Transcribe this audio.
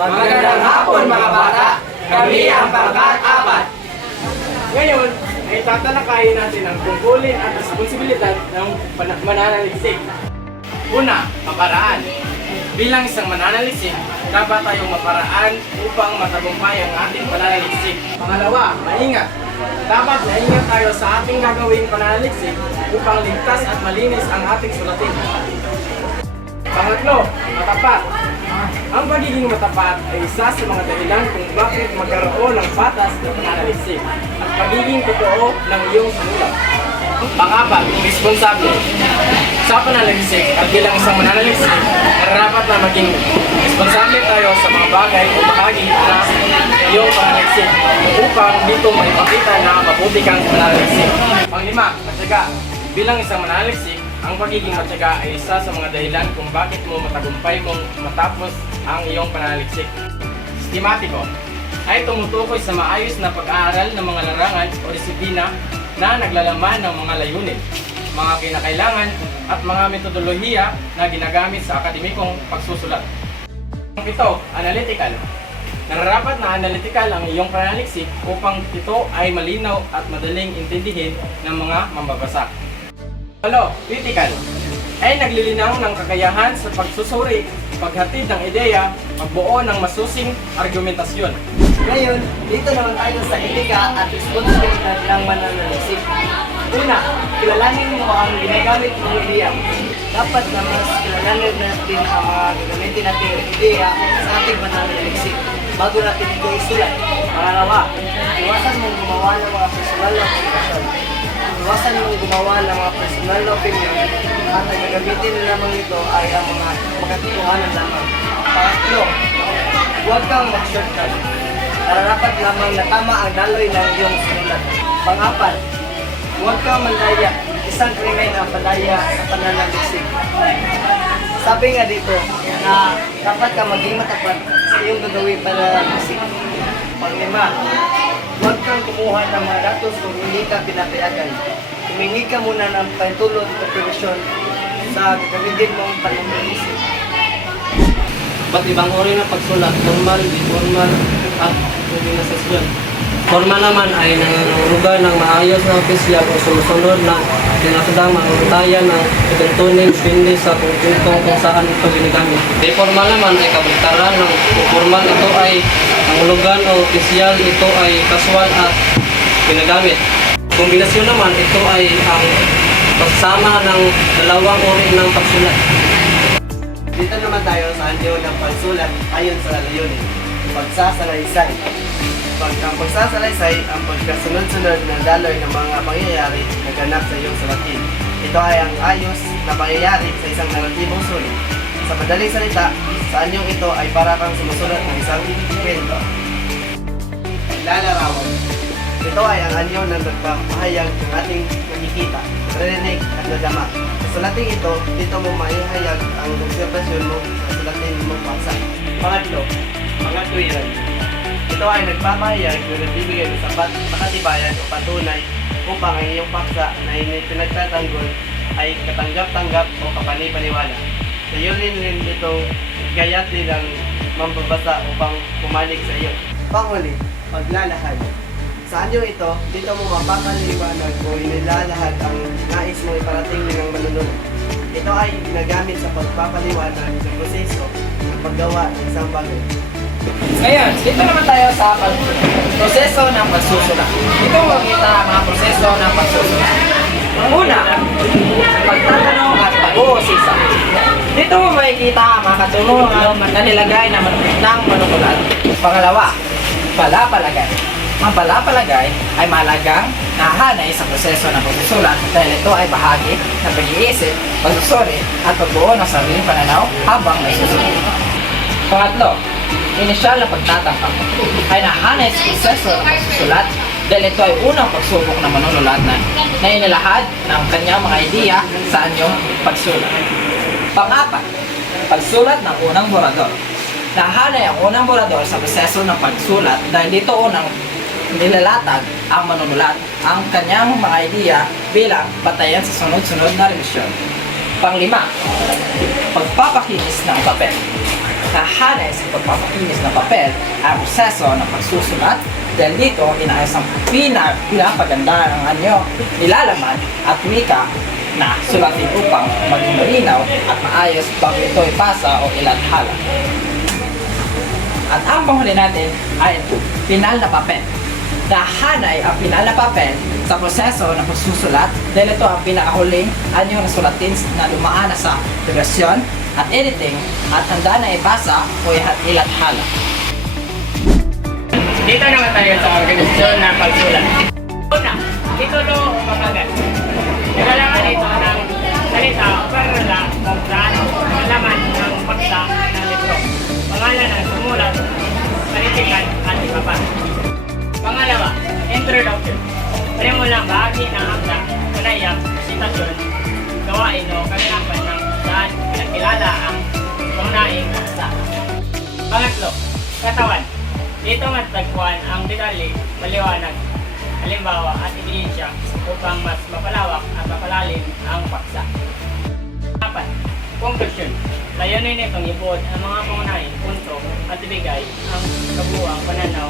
Magandang hapon mga bata, kami ang pangkat-4. Ngayon ay tatalakayin natin ang tungkulin at responsibilidad ng mananaliksik. Una, maparaan. Bilang isang mananaliksik, dapat tayong maparaan upang matagumpay ang ating pananaliksik. Pangalawa, maingat. Dapat maingat tayo sa ating gagawing pananaliksik upang ligtas at malinis ang ating sulatin. Pangatlo, matapat. Ang pagiging matapat ay isa sa mga dahilan kung bakit magkaroon ng patas na pananaliksik at pagiging totoo ng iyong sinulat. Pang-apat, responsable. Sa pananaliksik at bilang isang mananaliksik, nararapat na maging responsable tayo sa mga bagay o bahagi na iyong pananaliksik upang dito maipakita na mabuti kang mananaliksik. Pang-lima, matyaga. Bilang isang mananaliksik, ang pagiging matyaga ay isa sa mga dahilan kung bakit mo matagumpay mong matapos ang iyong pananaliksik. Sistematiko ay tumutukoy sa maayos na pag-aaral ng mga larangan o disiplina na naglalaman ng mga layunin, mga kinakailangan at mga metodolohiya na ginagamit sa akademikong pagsusulat. Ito, analytical. Nararapat na analytical ang iyong pananaliksik upang ito ay malinaw at madaling intindihin ng mga mambabasa. Critical ay naglilinaw ng kakayahan sa pagsusuri, paghatid ng ideya, pagbuo ng masusing argumentasyon. Ngayon, dito naman tayo sa etika at responsibilidad ng mananaliksik. Una, kilalanin mo ang ginagamit ng ideya. Dapat na mas kilalanin natin ang mga gagamitin natin ideya sa ating mananaliksik bago natin ito isulat. Pangalawa, iwasan mong gumawa ng mga personal na observasyon. Iwasan mong gumawa ng mga personal na opinion at ang gagamitin na lamang ito ay ang mga magkatipuhanan lamang. Pangatlo, huwag kang mag-shortcut. Nararapat lamang na tama ang daloy ng iyong sinulat. Pang-apat, huwag kang mandaya. Isang krimen ang padaya sa pananaliksik. Sabi nga dito na dapat ka maging matapat sa iyong gagawin pananaliksik. Pang-lima, huwag kang kumuha ng mga datos kung hindi ka pinapayagan. Humingi ka muna ng pahintulot o permisyon sa gagawin mong pananaliksik. Ba't ibang uri ng pagsulat, formal, informal, at organisasyon. Formal naman ay nangangulugan ng maayos na opisyal o sumusunod ng tinakdang mauntayan ng pagtuntunin depende sa punktong kung saan ito ginagamit. Informal naman ay kabaliktaran ng formal, ito ay nangulugan o opisyal, ito ay kasual at ginagamit. Kombinasyon naman, ito ay ang pagsama ng dalawang uri ng pagsulat. Dito naman tayo sa anyo ng pagsulat ayon sa layunin. Pagsasalaysay. Ang pagsasalaysay ang pagkasunod-sunod ng daloy ng mga pangyayari na ganap sa iyong sulatin. Ito ay ang ayos na pangyayari sa isang naratibong sulit. Sa madaling salita, sa anyong ito ay para kang sumusulat ng isang kwento. Lalarawan. Ito ay ang anyo na nagpapahayag ng ating nakikita, narinig at nadama. Sa sulating ito, dito mo maihayag ang obserbasyon mo sa sulatin mong paksa. Pangatlo, mga tuwiran. Ito ay nagpapahayag na nagbibigay ng sapat na katibayan o patunay upang ang iyong paksa na pinagtatanggol ay katanggap-tanggap o kapani-paniwala. Sa iyo rin itong gayat nilang mambabasa upang pumanig sa iyo. Panghuli, paglalahad. Sa anyo ito, dito mo mapapaliwanag o inilalahad ang nais mo iparating ng manunod. Ito ay ginagamit sa pagpapaliwanag ng proseso ng paggawa ng isang bagay. Ngayon, dito naman tayo sa proseso ng pagsusulat. Ito makikita ang mga proseso ng pagsusulat. Una, pagtatanong at pag-uusisa. Dito mo makikita ang mga katunungan na nilagay ng manunulat. Pangalawa, palapalagay. Ang palapalagay ay mahalagang nahanay sa proseso ng pagsusulat dahil ito ay bahagi ng pag-iisip, pagsusuri at pagbuo ng sariling pananaw habang may susunod. Pangatlo, inisyal na pagtatangkap ay nahanay sa proseso ng pagsusulat dahil ito ay unang pagsubok ng manunulat na inilahad ng kanyang mga ideya sa anyong pagsulat. Pang-apat, pagsulat ng unang borador. Nahanay ang unang borador sa proseso ng pagsulat dahil dito unang nilalatag ang manunulat ang kanyang mga ideya bilang batayan sa sunod-sunod na revisyon. Pang-lima, pagpapakinis ng papel. Kahanay sa pagpapakinis ng papel ang proseso ng pagsusulat dahil dito inaayos ang pinapaganda ng anyo nilalaman at wika na sulatin upang maging malinaw at maayos bago ito ipasa o ilathala. At ang panghuli natin ay pinal na papel. Nahanay ang pinal na papel sa proseso ng pagsusulat dahil ito ang pinakahuling anyo na sulatin na dumaan na sa revision at editing at handa na ipasa o ilathala. Dito naman tayo sa organisasyon ng pagsulat. Una, titulo o pamagat. Nagalaman ito ng salita o parola kung saan ang laman ng paksa ng libro. Pangalan ng sumulat, salitikan at iba pa. Pangalawa, introduction. Panimulang bahagi ng akda, panayam, sitasyon, gawain o kaganapan ng saan pinakilala ang pangunahing akda. Pangatlo, katawan. Dito matagpuan ang detalye, maliwanag, halimbawa at ebidensya upang mas mapalawak at mapalalim ang paksa. 4. Conclusion. Layunin nitong ibuod ang mga pangunahing punto at ibigay ang kabuuang pananaw